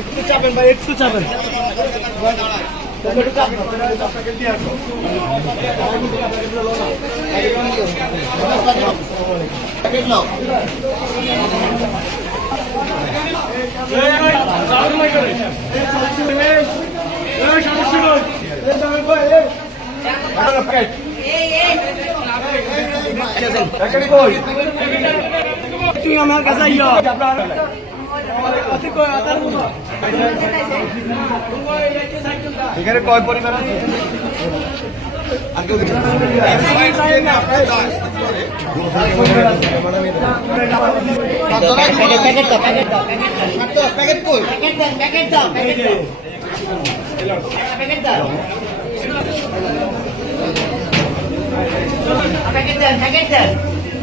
একটু চাপেন ভাই একটু চাপেন দিয়ে আসব। তুই আমার কাছে আইও এখানে কয় পরিবার আছে?